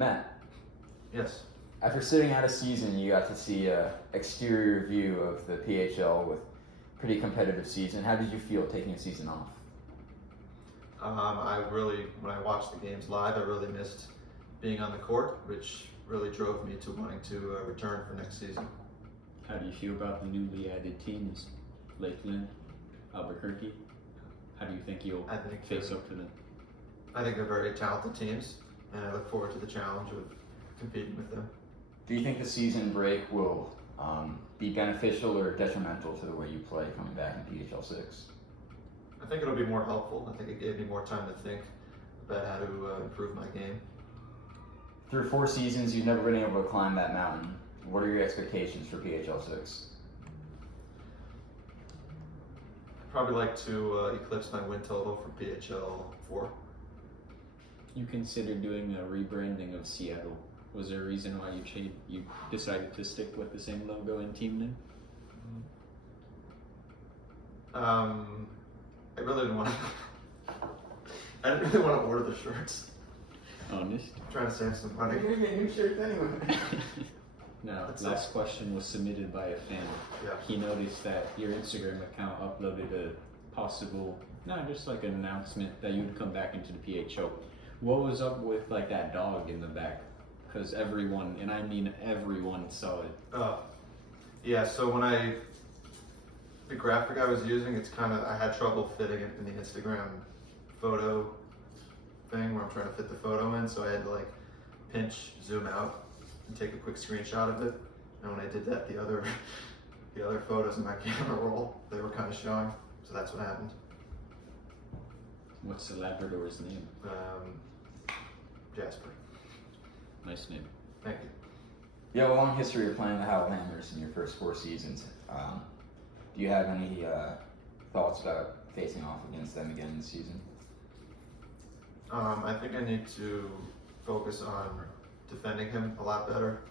Matt, Yes. after sitting out a season, you got to see an exterior view of the PHL with pretty competitive season. How did you feel taking a season off? When I watched the games live, I really missed being on the court, which really drove me to wanting to return for next season. How do you feel about the newly added teams, Lakeland, Albuquerque? How do you think you'll face up to them? I think they're very talented teams, and I look forward to the challenge of competing with them. Do you think the season break will be beneficial or detrimental to the way you play coming back in PHL 6? I think it'll be more helpful. I think it gave me more time to think about how to improve my game. Through 4 seasons, you've never been able to climb that mountain. What are your expectations for PHL 6? I'd probably like to eclipse my win total for PHL 4. You considered doing a rebranding of Seattle. Was there a reason why you decided to stick with the same logo and team name? I really didn't want to. I didn't really want to order the shirts. Honest? I'm trying to save some money. You're gonna get new shirts anyway. Now, last question was submitted by a fan. Yeah. He noticed that your Instagram account uploaded a possible, just like an announcement that you would come back into the PHO. What was up with like that dog in the back? Because everyone, and I mean everyone, saw it. Yeah, so the graphic I was using, I had trouble fitting it in the Instagram photo thing where I'm trying to fit the photo in, so I had to like pinch, zoom out, and take a quick screenshot of it. And when I did that, the other photos in my camera roll, they were kind of showing, so that's what happened. What's the Labrador's name? Jasper. Nice name. Thank you. You have a long history of playing the Howlhammers in your first 4 seasons. Do you have any thoughts about facing off against them again this season? I think I need to focus on defending him a lot better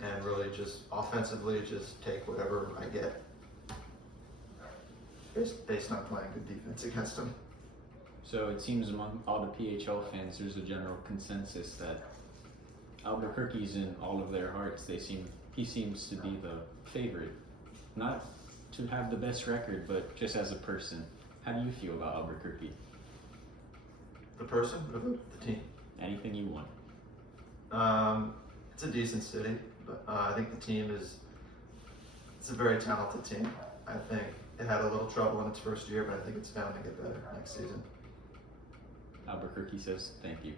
and really just offensively just take whatever I get based on playing good defense against him. So it seems among all the PHL fans, there's a general consensus that Albuquerque's in all of their hearts. He seems to be the favorite, not to have the best record, but just as a person. How do you feel about Albuquerque? The person or the team? Anything you want. It's a decent city, but I think the team it's a very talented team. I think it had a little trouble in its first year, but I think it's bound to get better next season. Albuquerque says thank you.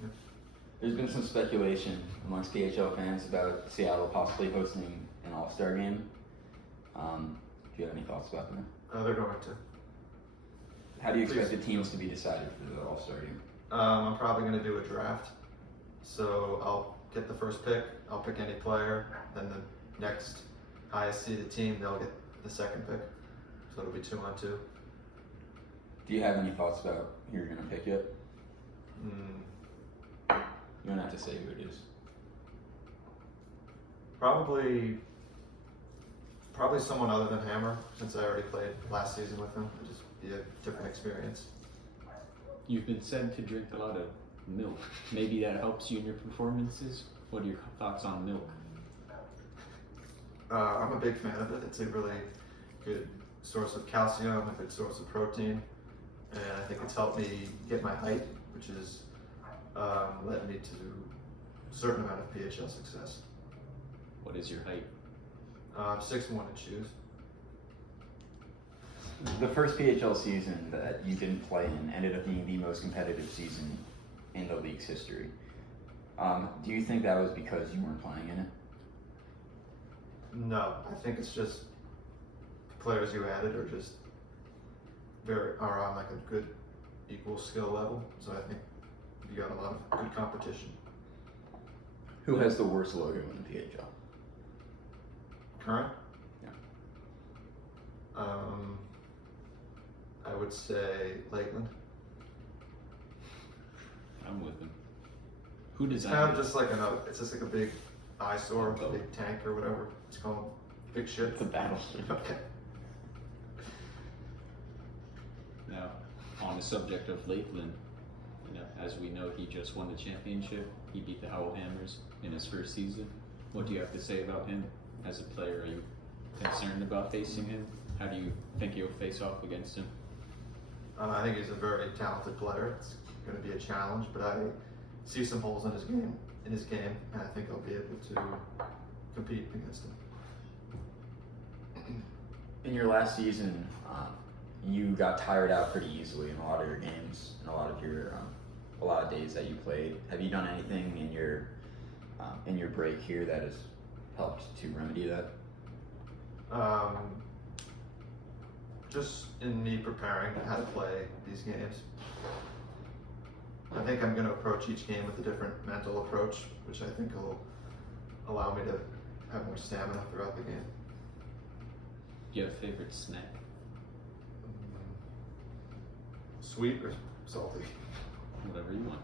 Yeah. There's been some speculation amongst PHL fans about Seattle possibly hosting an All-Star game. Do you have any thoughts about that? They're going to. How do you expect the teams to be decided for the All-Star game? I'm probably going to do a draft. So I'll get the first pick. I'll pick any player. Then the next highest seeded team, they'll get the second pick. So it'll be 2-on-2. Do you have any thoughts about who you're going to pick yet? You don't have to say who it is. Probably someone other than Hammer, since I already played last season with him. It'll just be a different experience. You've been said to drink a lot of milk. Maybe that helps you in your performances? What are your thoughts on milk? I'm a big fan of it. It's a really good source of calcium, a good source of protein, and I think it's helped me get my height, which has led me to a certain amount of PHL success. What is your height? 6'1" in shoes. The first PHL season that you didn't play in ended up being the most competitive season in the league's history. Do you think that was because you weren't playing in it? No, I think it's just the players you added are on like a good equal skill level. So I think you got a lot of good competition. Who has the worst logo in the PHL? Current? Yeah. I would say Lakeland. I'm with him. Who It's designed kind of it? just like it's just like a big eyesore, a big tank or whatever it's called. Big ship. It's a battleship. Okay. Now, on the subject of Lakeland, As we know, he just won the championship. He beat the Howlhammers in his first season. What do you have to say about him as a player? Are you concerned about facing him? How do you think you'll face off against him? I think he's a very talented player. It's going to be a challenge, but I see some holes in his game, and I think I'll be able to compete against him. In your last season, you got tired out pretty easily in a lot of your games and a lot of days that you played. Have you done anything in your break here that has helped to remedy that? Just in me preparing how to play these games. I think I'm going to approach each game with a different mental approach, which I think will allow me to have more stamina throughout the game. Do you have a favorite snack? Sweet or salty? Whatever you want.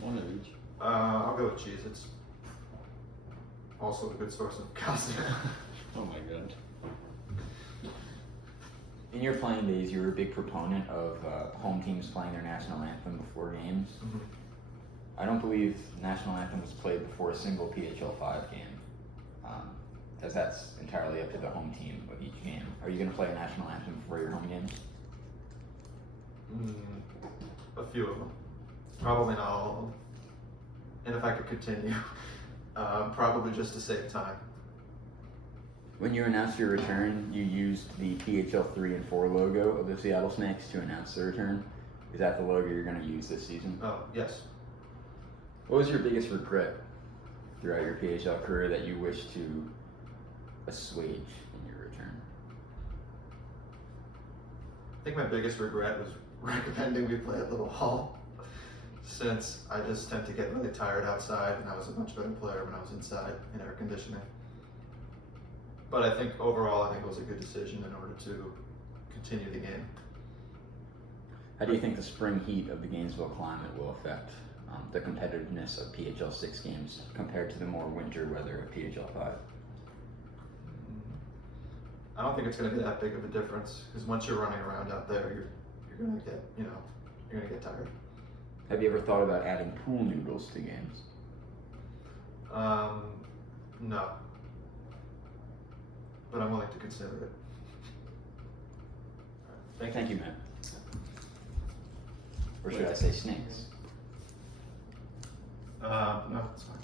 One of each. I'll go with cheese. It's also a good source of calcium. Oh my god. In your playing days, you were a big proponent of home teams playing their national anthem before games. Mhm. I don't believe national anthem was played before a single PHL 5 game, as that's entirely up to the home team of each game. Are you going to play a national anthem before your home games? A few of them. Probably not all of them. And if I could continue, probably just to save time. When you announced your return, you used the PHL 3 and 4 logo of the Seattle Snakes to announce the return. Is that the logo you're going to use this season? Oh, yes. What was your biggest regret throughout your PHL career that you wish to assuage in your return? I think my biggest regret was recommending we play at Little Hall, since I just tend to get really tired outside, and I was a much better player when I was inside in air conditioning. But I think overall, I think it was a good decision in order to continue the game. How do you think the spring heat of the Gainesville climate will affect the competitiveness of PHL 6 games compared to the more winter weather of PHL 5? I don't think it's going to be that big of a difference, because once you're running around out there, you're going to get, you're going to get tired. Have you ever thought about adding pool noodles to games? No. But I'm willing to consider it. Thank you, Matt. Or should I say snakes? No, it's fine.